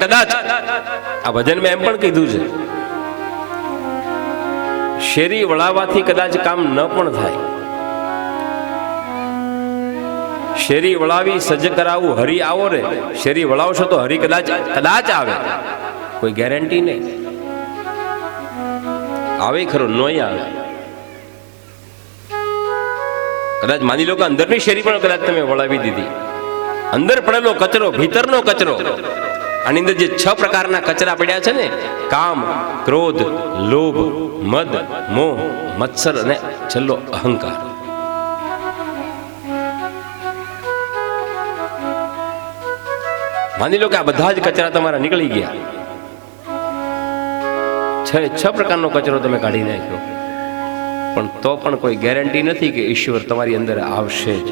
કદાચ આ ભજનમાં એમ પણ કીધું છે, શેરી વળાવવાથી કદાચ કામ ન પણ થાય. શેરી વળાવી સજ્જ કરાવું હરી આવો રે. શેરી વળાવશો તો હરી કદાચ આવે, કોઈ ગેરંટી નહીં. આવે ખરો, નોય આવે. કદાચ માની લો કે અંદરની શેરી પણ કદાચ તમે વળાવી દીધી, અંદર પડેલો કચરો, ભીતરનો કચરો, આની અંદર જે 6 પ્રકારના કચરા પડ્યા છે ને, કામ, ક્રોધ, લોભ, મદ, મોહ, મત્સર અને છેલ્લો અહંકાર. માની લો કે આ બધા જ કચરા તમારા નીકળી ગયા, 6 પ્રકારનો કચરો તમે કાઢી નાખ્યો, પણ તો પણ કોઈ ગેરંટી નથી કે ઈશ્વર તમારી અંદર આવશે જ.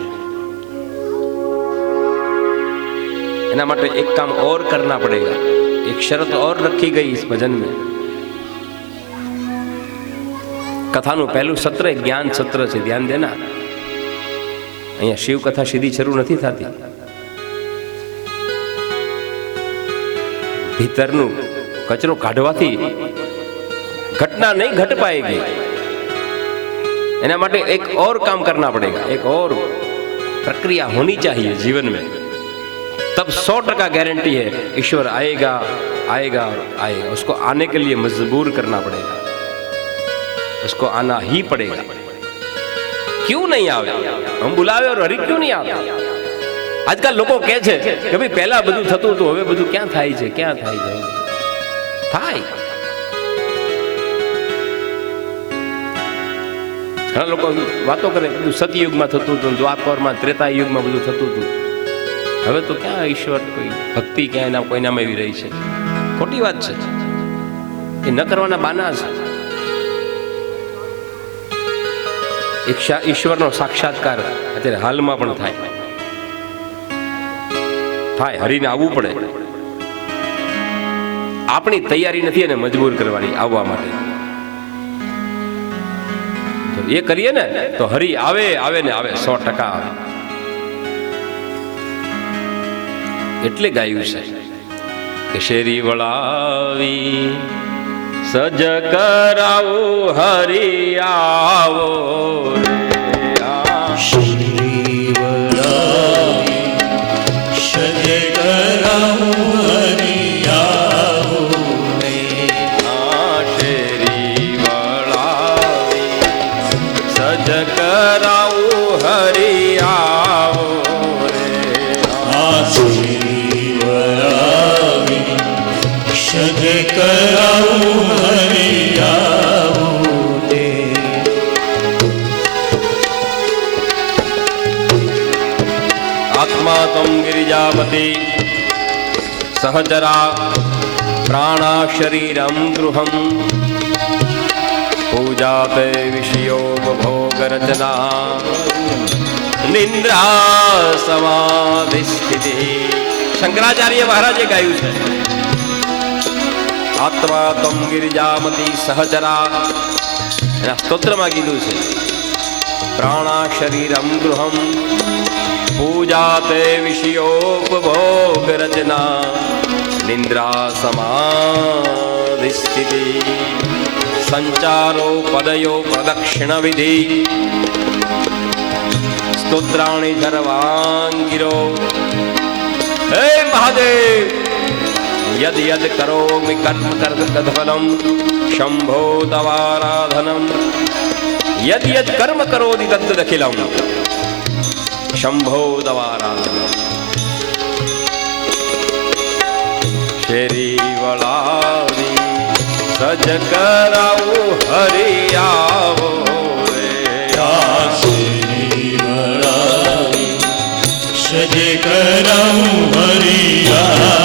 એના માટે એક કામ और करना पड़ेगा, एक शर्त और रखी गई इस भजन में. કથાનું પહેલું સત્ર જ્ઞાન સત્ર છે, ધ્યાન દેના. અહીંયા શિવ કથા સીધી શરૂ નથી થતી. ભીતરનું કચરો કાઢવાથી ઘટના નહીં ઘટ પાएगी. एना माटे एक और काम करना पड़ेगा, एक और प्रक्रिया होनी चाहिए जीवन में. तब 100% गारंटी है ईश्वर आएगा आएगा और आएगा. उसको आने के लिए मजबूर करना पड़ेगा, उसको आना ही पड़ेगा. क्यों नहीं आवे? हम बुलावे और हरी क्यों नहीं आवे? आजकल लोगों कहे छे कि भाई पहला બધું થતું હતું, હવે બધું ક્યાં થાય છે, ક્યાં થાય છે? થાય. ઘણા લોકો વાતો કરે બધું સતયુગમાં થતું હતું, દ્વાપરમાં, ત્રેતા યુગમાં બધું થતું હતું. હવે તો ક્યાં ઈશ્વર, કોઈ ભક્તિ ક્યાં કોઈનામાં એવી રહી છે? ખોટી વાત છે, એ ન કરવાના બાના છે. ઈશ્વરનો સાક્ષાત્કાર અત્યારે હાલમાં પણ થાય, હરીને આવવું પડે. આપણી તૈયારી નથી એને મજબૂર કરવાની આવવા માટે. એ કરીએ ને તો હરી આવે ને આવે, 100% આવે. એટલે ગાયું છે કે શેરી વળાવી સજ કરાવો હરી આવો રે. શેરી વળાવી સજ કરાવો હરી આવો રે. શેરી વળાવી સજ કરાવો હરી આવો રે. શેરી વળાવી સજ કરાવો હરી આવો રે. आत्मा तम गिरिजापति सहचरा प्राणा शरीरम गृहम पूजाते विषयोपभोग रचना निंद्रा समाधि स्थिति. शंकराचार्य महाराजे गाયું છે, आत्मा तम गिरिजापति सहचरा. એના સ્તોત્રમાં કીધું છે, प्राणा शरीरम गृहम पूजाते विषयोपभोग रचना निंद्रा समाधि स्थिति संचारो पदयो प्रदक्षिण विधि स्तोत्राणि सर्वांगिरो. हे महादेव यद यद करोमि कर्म कर्तफलम शंभो तवाराधनम. यद यद कर्म करोति तद्दखिलम शंभो तवाराधनम. શેરી વળાવી સજ કરાવો હરી આવો રે. શેરી વળાવી સજ કરાવો હરી આવો